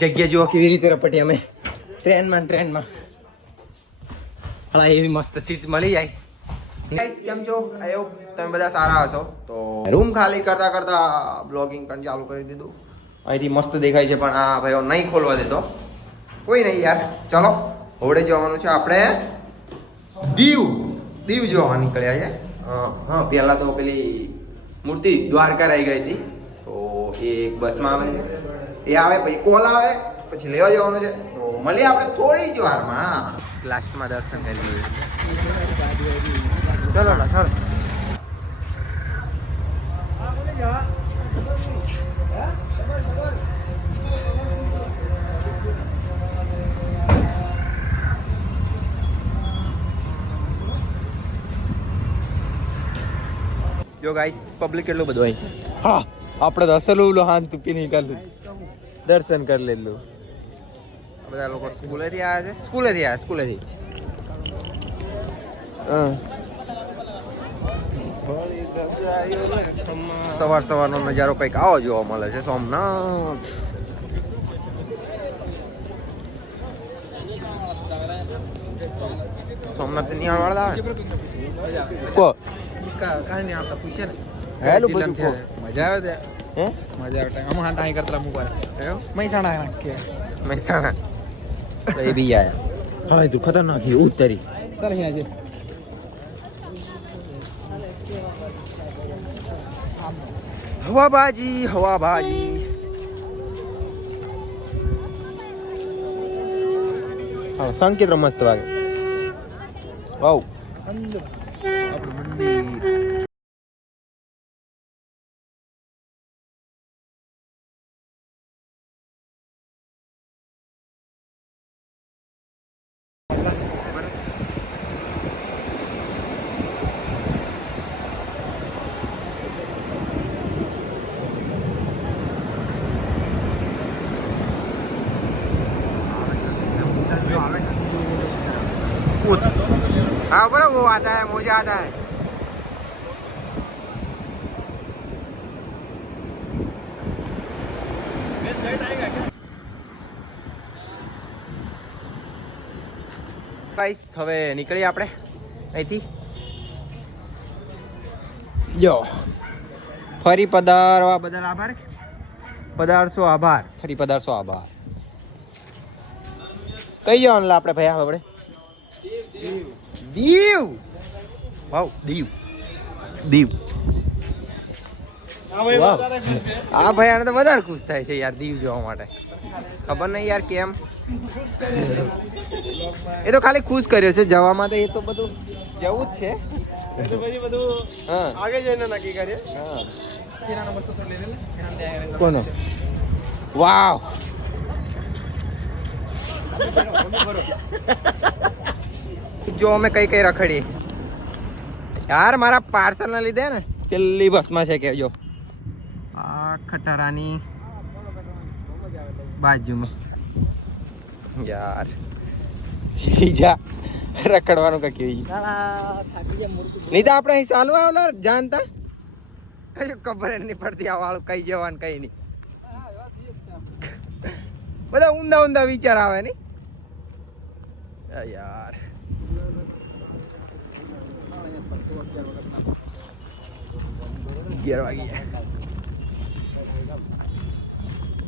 જગ્યા જુઓ કેવી રીતે રપટી અમે ટ્રેનમાં હા એવી મસ્ત સીટ મળી જાય. ગાઈસ કેમ છો? આઈ હોપ તમે બધા સારા હશો. તો રૂમ ખાલી કરતા કરતા બ્લોગિંગ પણ ચાલુ કરી દીધું. અહીંથી મસ્ત દેખાય છે પણ આ ભાઈઓ નહીં ખોલવા દેતો. કોઈ નહીં યાર, ચલો હોડે જવાનું છે આપણે. દીવ જોવા નીકળ્યા છે. હા પહેલા તો પેલી મૂર્તિ દ્વારકા રહી ગઈ હતી, તો એ એક બસમાં આવે છે. એ આવે પછી કોલ આવે પછી લેવા જવાનું છે. તો મળીએ આપણે થોડી જ વારમાં. લાસ્ટમાં દર્શન કરી લઈએ. ચલો ના ચાલો. જો ગાઈસ પબ્લિક કેટલું બધું હોય. હા આપણે તો અસલ હાથ તુપી નહીં કરલું, દર્શન કરી લેલું. બધા લોકો સ્કૂલેથી આવ્યા છે. સ્કૂલેથી સવારનો નજારો કંઈક આવો જોવા મળે છે સોમનાથ. સોમનાથ નિહાળ વાળા આવે કો કાંઈ નહીં આવતા પૂછે ને હેલું બધું મજા આવે ત્યાં. હે મજા આવે આમ હાંડા અહીં કરતા મુકાય મહેસાણા નાખીએ મહેસાણા તો એ બી આયા. હા તું ખતરનાક છે ઉતરી સર અહીંયા છે. હવાબાજી હા સંકેત મસ્ત વાગે. વાવ મંદિર हाँ बड़ा वो आता है मोजा आता है. गाइस હવે નીકળીએ આપણે અહીંથી. જો ફરી પધારવા બદલ આભાર. ફરી પધારશો આભાર. કઈ જવાનું આપણે ભાઈ આપણે દીવ. વાવ દીવ આ ભાઈ આને તો વધારે ખુશ થાય છે યાર દીવ જોવા માટે. ખબર નહીં યાર કેમ, એ તો ખાલી ખુશ કર્યો છે જવામાં. તો એ તો બધું જવું જ છે. આગે જઈને નક્કી કરીએ. કોનો વાવ જો અમે કઈ રખડીએ યાર. મારા પાર્સલ ના લીધે ને પેલી બસમાં છે કે જો આ ખટારાની બાજુમાં યાર જા રખડવાનું કે કેવી નહીં તો આપણે અહીં ચાલવા આવલા જાણતા કઈ ખબર નહીં પડતી આ વાળું કઈ જવાનું કઈ નહીં. બધા ઊંધા વિચાર આવે ને યાર.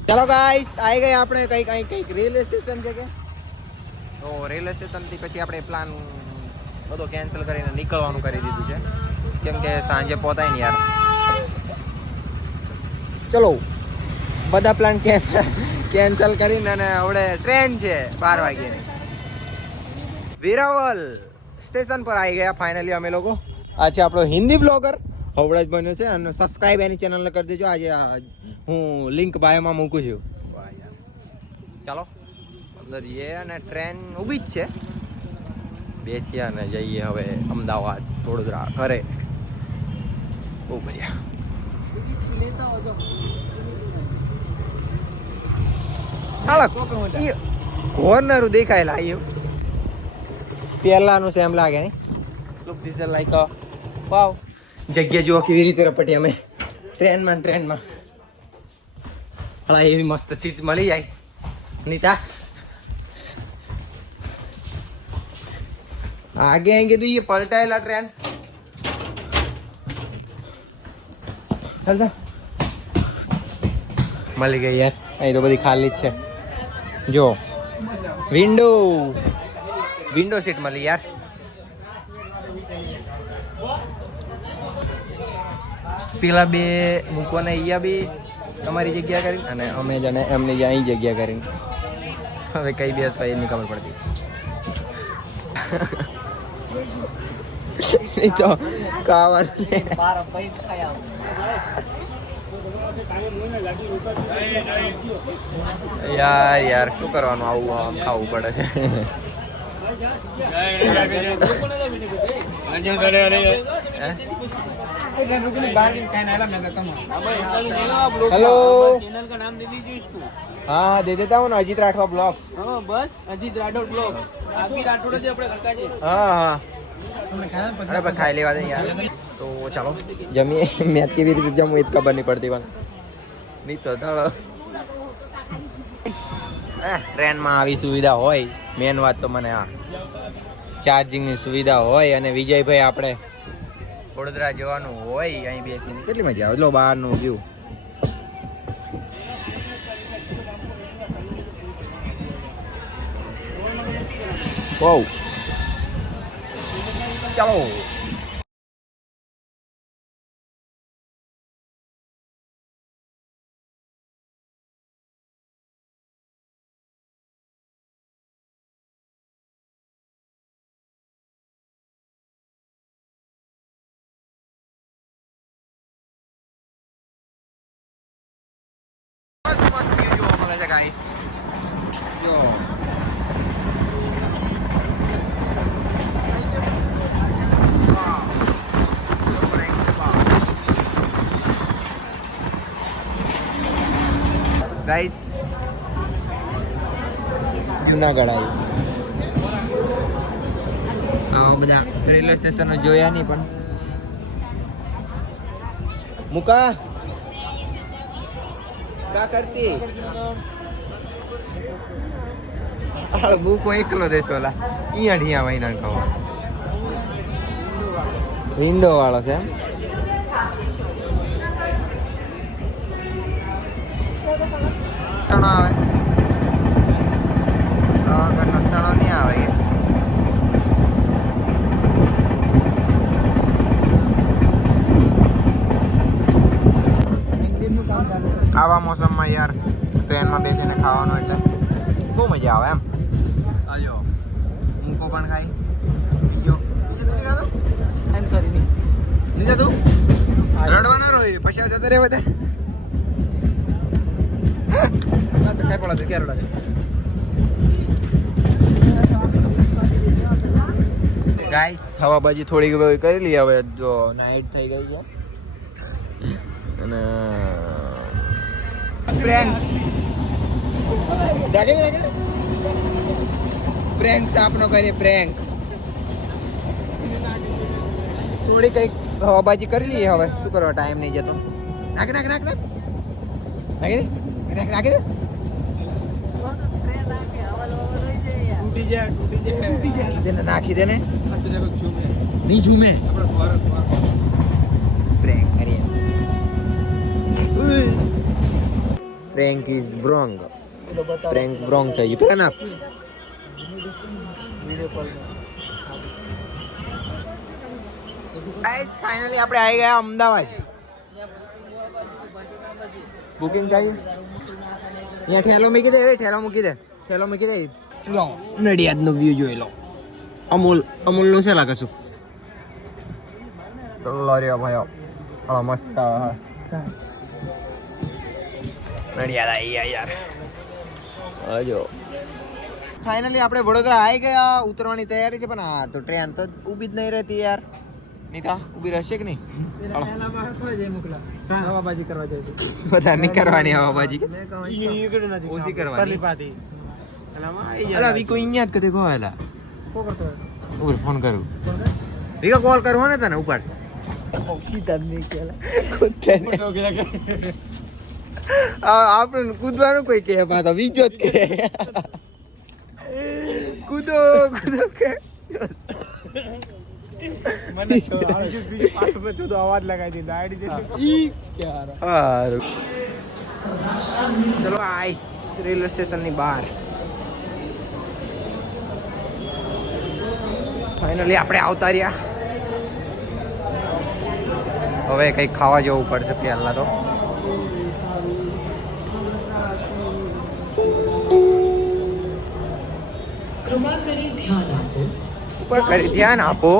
ચલો ગાઈસ આવી ગઈ આપણે કઈક રેલવે સ્ટેશન છે કે તો રેલવે સ્ટેશન થી પછી આપણે પ્લાન બધો કેન્સલ કરીને નીકળવાનું કરી દીધું છે કેમ કે સાંજે પહોંચાય ને યાર. ચલો બધા પ્લાન કેન્સલ કરીને અને હવે ટ્રેન છે 12 વાગ્યાની. વેરાવળ સ્ટેશન પર આવી ગયા ફાઇનલી અમે લોકો. આ છે આપણો હિન્દી બ્લોગર હવડા જ બન્યો છે અને સબસ્ક્રાઇબ એની ચેનલને કરી દેજો. આજે હું લિંક બાયોમાં મૂકું છું. ચાલો અંદર જઈએ અને ટ્રેન ઊભી જ છે. બેસીએ અને જઈએ હવે અમદાવાદ વડોદરા ઘરે. બહુ બઢિયા. કોર્નર દેખાયેલા આવ્યું પેલાનું સેમ લાગે ને લુક ધીસ લાઈક વાવ. જગ્યા જુઓ કેવી રીતે રપટી અમે ટ્રેનમાં હા એવી મસ્ત સીટ મળી જાય. नीता आगे आएंगे तो ये पलटाएला ट्रेन चल जा મળી ગઈ યાર અહીં તો બધી ખાલી જ છે જો વિન્ડો સીટ મળી યાર પેલા બે મૂકવાના અહીંયા બી તમારી જગ્યા કરી અને અમે જણે એમને જ અહીં જગ્યા કરીને હવે કઈ બેસવા એની ખબર પડતી નહીં તો યાર યાર શું કરવાનું આવું ખાવું પડે છે हेलो चैनल का नाम दे दीजिए इसको। हाँ दे देता हूँ ना अजीत राठवा ब्लॉग्स हाँ बस अजीत राठौड़ ब्लॉग्स आगे राठौड़ से अपने घर का जी हाँ हाँ अरे पर खाई लेवा दे यार तो चलो जमीए मैथ की भी रीते जमू इत खबर नहीं पड़ती बन नहीं तो थोड़ा ટ્રેન માં આવી સુવિધા હોય મેન વાત તો મને આ ચાર્જિંગ ની સુવિધા હોય અને વિજયભાઈ આપણે વડોદરા જવાનું હોય અહીં બેસીને કેટલી મજા આવે લો બહારનું વ્યૂ વાવ ચાલો guys yo guys જુનાગઢ આવી બધા રેલવે સ્ટેશનો જોયા નહીં પણ મુકા क्या करती બુક એકલો દેતો ઓલા અહીંયા ઢીયા મહિના ખાવા વિન્ડો વાળો છે એમ ચણો આવે ઘરનો ચણો નહીં આવે આવા મોસમમાં યાર ટ્રેનમાં બેસીને ખાવાનું એટલે બહુ મજા આવે એમ આજો મૂકો પણ ખાઈ બીજો I'm sorry नहीं નહીં જતું રડવાના રોય પછી જતો રે વધારે तो क्या पड़ा क्या रड़ा ગાઈસ હવાબાજી થોડી કરી લઈએ હવે જો નાઈટ થઈ ગઈ છે અને પ્રેન્ક પ્રેન્ક આપનો કરીએ પ્રેન્ક થોડી કઈક હવાબાજી કરી લઈએ હવે શું કરવા ટાઈમ નહીં જતો નાખી નાખ નાખ નાખ નાખી દે નાખી દે નાખી દે ને નહીં ઝૂમે પ્રેન્ક કરીએ prank is wrong prank wrong થઈ ગયું પેલા ના ગાઈસ ફાઇનલી આપણે આવી ગયા અમદાવાદ બુકિંગ થાય અહીંયા ઠેલો મૂકી દે ઠેલો મૂકી દે ઠેલો મૂકી દે લો નડિયાદનો વ્યૂ જોઈ લો અમૂલનું છે લાગે છું ચલો રે ભાઈઓ હા મસ્ત નડિયાદ આવી ગયા યાર હજો ફાઇનલી આપણે વડોદરા આવી ગયા ઉતરવાની તૈયારી છે પણ હા તો ટ્રેન તો ઊભી જ નહીં રહેતી યાર નીતા ઊભી રહેશે કે નહીં हवाबाजी करवा जाए બધા નહીં કરવાની હવાબાજી ઓછી કરવાની અલા વી કોઈ અહીંયા જ કદી ગોયેલા को करते हो ઉપર ફોન કરું વીકા કોલ કરવો ને તને ઉપર सीता नहीं किया કુત્તે ને આપણે કૂદવાનું કોઈ કે પાછો બીજો જ કે કૂદો કૂદો કે મને બીજું પાછું બધું અવાજ લગાવી દીધો આઈડી ઈ ક્યારે સારું ચલો આઈસ રેલવે સ્ટેશન ની બહાર ફાઇનલી આપણે આવતા રહ્યા હવે કંઈક ખાવા જવું પડશે પહેલા તો કૃપા કરી ધ્યાન આપો ઉપર કરી ધ્યાન આપો